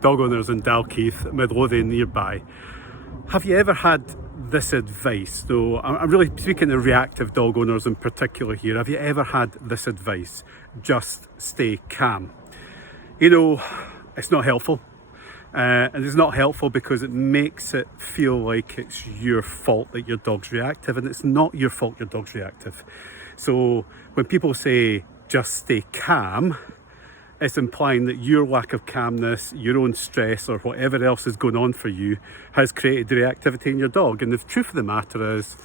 dog owners in Dalkeith, Midlothian nearby. Have you ever had this advice? So I'm really speaking to reactive dog owners in particular here. Have you ever had this advice? Just stay calm. You know, it's not helpful. And it's not helpful because it makes it feel like it's your fault that your dog's reactive, and it's not your fault your dog's reactive. So when people say just stay calm, it's implying that your lack of calmness, your own stress, or whatever else is going on for you has created the reactivity in your dog. And the truth of the matter is,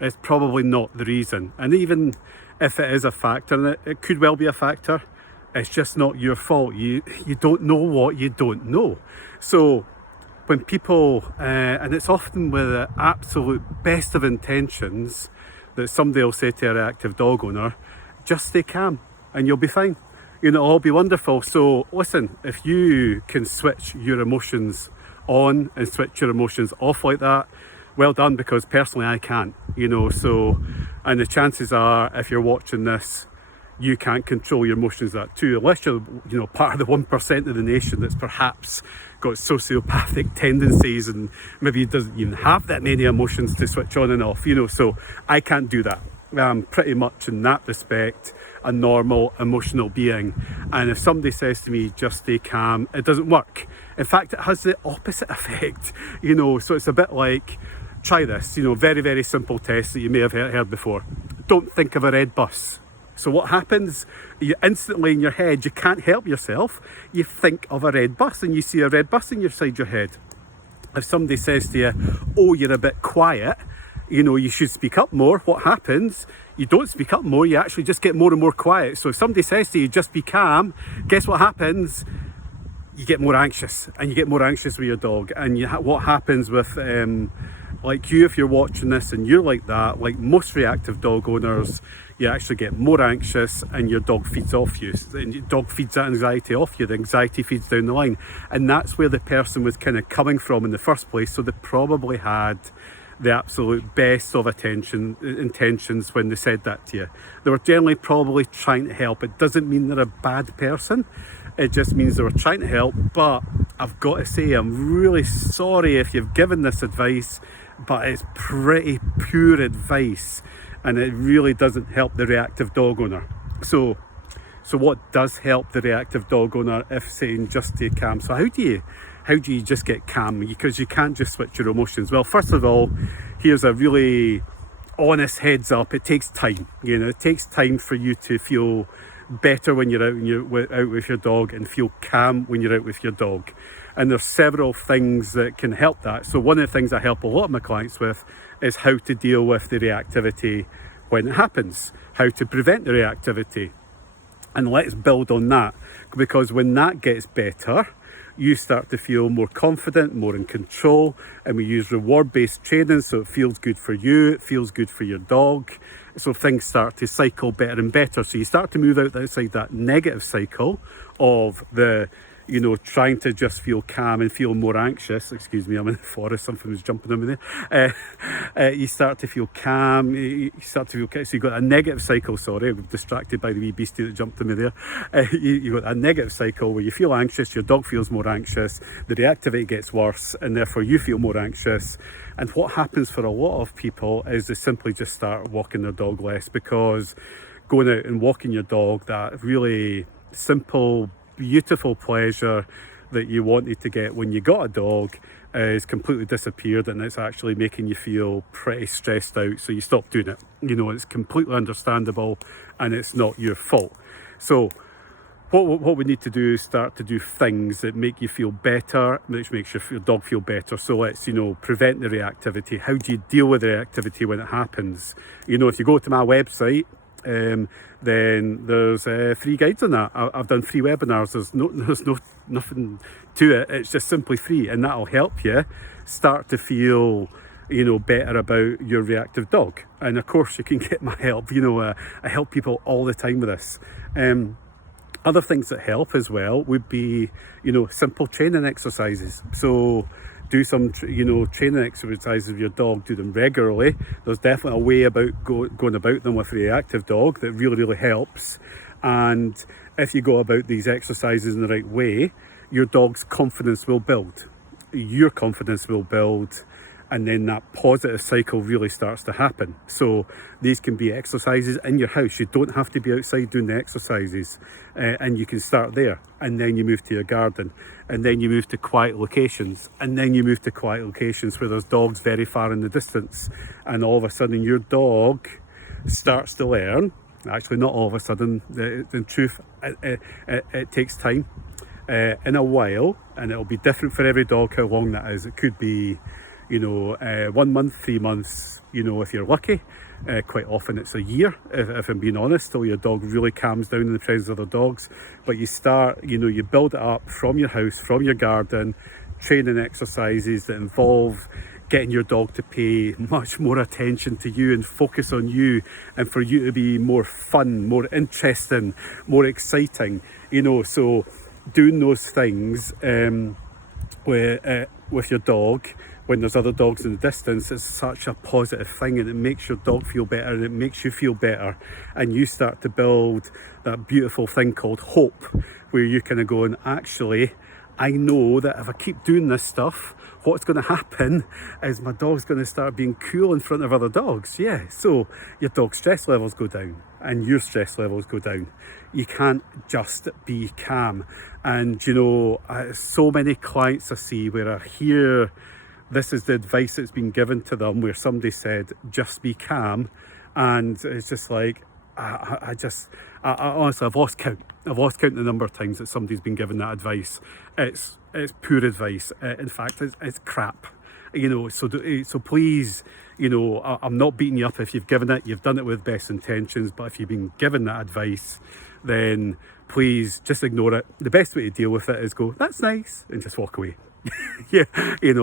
it's probably not the reason. And even if it is a factor, and it could well be a factor, it's just not your fault. You don't know what you don't know. So when people, and it's often with the absolute best of intentions, that somebody will say to a reactive dog owner, just stay calm and you'll be fine. You know, it'll all be wonderful. So listen, if you can switch your emotions on and switch your emotions off like that, well done, because personally I can't, you know. So, and the chances are, if you're watching this, you can't control your emotions that too, unless you're, you know, part of the 1% of the nation that's perhaps got sociopathic tendencies and maybe doesn't even have that many emotions to switch on and off, you know. So I can't do that. I'm pretty much in that respect a normal emotional being, and if somebody says to me just stay calm, it doesn't work. In fact, it has the opposite effect, you know. So it's a bit like, try this, you know, very, very simple test that you may have heard before. Don't think of a red bus. So what happens, you instantly in your head, you can't help yourself, you think of a red bus and you see a red bus inside your head. If somebody says to you, oh, you're a bit quiet, you know, you should speak up more, what happens? You don't speak up more, you actually just get more and more quiet. So if somebody says to you, just be calm, guess what happens? You get more anxious, and you get more anxious with your dog. And what happens with, like you, if you're watching this and you're like that, like most reactive dog owners, you actually get more anxious and your dog feeds off you. And your dog feeds that anxiety off you, the anxiety feeds down the line. And that's where the person was kind of coming from in the first place. So they probably had the absolute best of intentions when they said that to you. They were generally probably trying to help. It doesn't mean they're a bad person. It just means they were trying to help. But I've got to say, I'm really sorry if you've given this advice, but it's pretty poor advice, and it really doesn't help the reactive dog owner. So what does help the reactive dog owner if saying just stay calm? So how do you just get calm? Because you can't just switch your emotions. Well, first of all, here's a really honest heads up. It takes time. You know, it takes time for you to feel better when you're out with your dog, and feel calm when you're out with your dog. And there's several things that can help that. So one of the things I help a lot of my clients with is how to deal with the reactivity when it happens, how to prevent the reactivity. And let's build on that, because when that gets better, you start to feel more confident, more in control. And we use reward-based training, so it feels good for you, it feels good for your dog. So things start to cycle better and better. So you start to move outside that negative cycle of the, you know, trying to just feel calm and feel more anxious. Excuse me, I'm in the forest, something was jumping over there. You start to feel calm, you start to feel, so you've got a negative cycle, sorry, I'm distracted by the wee beastie that jumped in me there. You've got a negative cycle where you feel anxious, your dog feels more anxious, the reactivity gets worse, and therefore you feel more anxious. And what happens for a lot of people is they simply just start walking their dog less, because going out and walking your dog, that really simple, beautiful pleasure that you wanted to get when you got a dog, is completely disappeared, and it's actually making you feel pretty stressed out, so you stop doing it. You know, it's completely understandable and it's not your fault. So what we need to do is start to do things that make you feel better, which makes your dog feel better. So let's, you know, prevent the reactivity. How do you deal with the reactivity when it happens? You know, if you go to my website, then there's free guides on that. I've done free webinars. There's nothing to it. It's just simply free, and that'll help you start to feel, you know, better about your reactive dog. And of course, you can get my help. You know, I help people all the time with this. Other things that help as well would be, you know, simple training exercises. So do some, you know, training exercises with your dog, do them regularly. There's definitely a way about going about them with a reactive dog that really, really helps. And if you go about these exercises in the right way, your dog's confidence will build, your confidence will build, and then that positive cycle really starts to happen. So these can be exercises in your house. You don't have to be outside doing the exercises, and you can start there, and then you move to your garden, and then you move to quiet locations, and then you move to quiet locations where there's dogs very far in the distance, and all of a sudden your dog starts to learn. Actually, not all of a sudden. In truth, it takes time. In a while, and it'll be different for every dog how long that is. It could be 1 month, 3 months, if you're lucky. Quite often it's a year, if I'm being honest, till your dog really calms down in the presence of other dogs. But you start, you build it up from your house, from your garden, training exercises that involve getting your dog to pay much more attention to you and focus on you, and for you to be more fun, more interesting, more exciting, so doing those things with your dog when there's other dogs in the distance is such a positive thing, and it makes your dog feel better, and it makes you feel better, and you start to build that beautiful thing called hope, where you kind of go, and actually I know that if I keep doing this stuff, what's going to happen is my dog's going to start being cool in front of other dogs. Yeah, so your dog's stress levels go down and your stress levels go down. You can't just be calm. And so many clients I see where I hear this is the advice that's been given to them, where somebody said just be calm, and it's just like I honestly, I've lost count the number of times that somebody's been given that advice. It's poor advice. In fact, it's crap. So please, I'm not beating you up if you've given it. You've done it with best intentions, but if you've been given that advice, then please just ignore it. The best way to deal with it is go, that's nice, and just walk away. Yeah,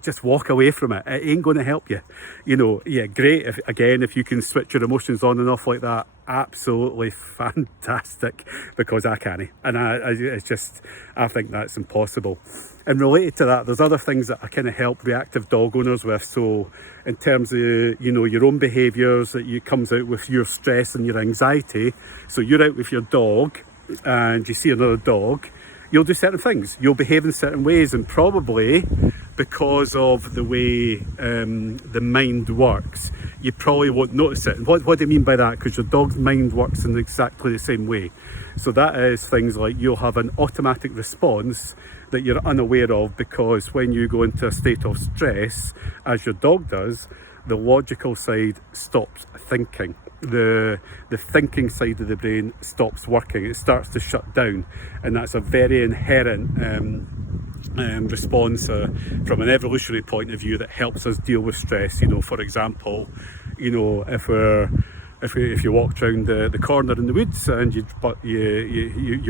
just walk away from it. It ain't going to help you. Yeah, great. If you can switch your emotions on and off like that, absolutely fantastic, because I can't. And I think that's impossible. And related to that, there's other things that I kind of help reactive dog owners with. So in terms of, your own behaviours that comes out with your stress and your anxiety. So you're out with your dog and you see another dog, you'll do certain things, you'll behave in certain ways, and probably because of the way the mind works, you probably won't notice it. And what do I mean by that? Because your dog's mind works in exactly the same way. So that is things like you'll have an automatic response that you're unaware of, because when you go into a state of stress, as your dog does, the logical side stops thinking. The thinking side of the brain stops working. It starts to shut down, and that's a very inherent response from an evolutionary point of view that helps us deal with stress. For example, if you walked around the corner in the woods and you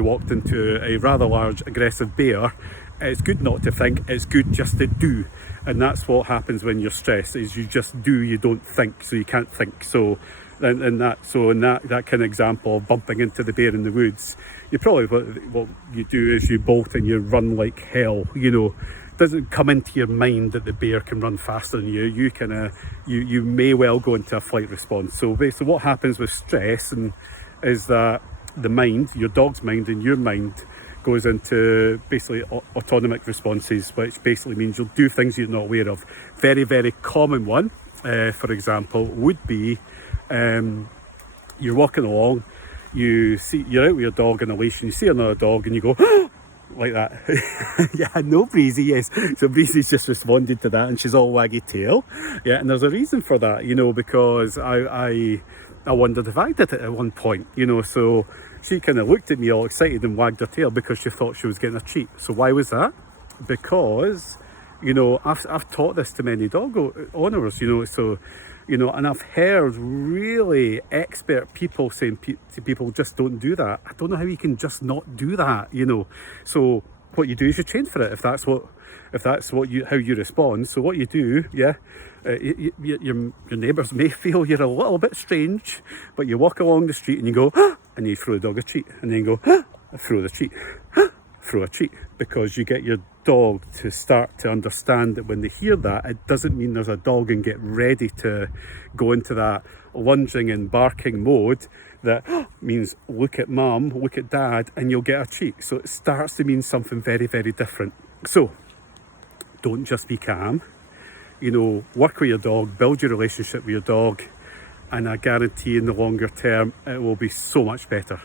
walked into a rather large aggressive bear, it's good not to think, it's good just to do. And that's what happens when you're stressed, is you just do, you don't think, so you can't think. So in that kind of example of bumping into the bear in the woods, you probably, what you do is you bolt and you run like hell. It doesn't come into your mind that the bear can run faster than you. You may well go into a flight response. So basically what happens with stress is that the mind, your dog's mind and your mind, goes into basically autonomic responses, which basically means you'll do things you're not aware of. Very, very common one, for example, would be you're walking along, you're out with your dog on a leash, and you see another dog and you go like that. Yeah, no, Breezy, yes. So Breezy's just responded to that and she's all waggy tail. Yeah, and there's a reason for that, because I wondered if I did it at one point, so she kind of looked at me all excited and wagged her tail because she thought she was getting a treat. So why was that? Because, I've taught this to many dog owners, so, and I've heard really expert people saying to people, just don't do that. I don't know how you can just not do that, So what you do is you train for it, if that's how you respond. So what you do, your neighbours may feel you're a little bit strange, but you walk along the street and you go, and you throw the dog a treat, and then you go, throw the treat, throw a treat, because you get your dog to start to understand that when they hear that, it doesn't mean there's a dog, and get ready to go into that lunging and barking mode. that means look at mum, look at dad, and you'll get a treat. So it starts to mean something very, very different. So don't just be calm, you know, work with your dog, build your relationship with your dog, and I guarantee in the longer term it will be so much better.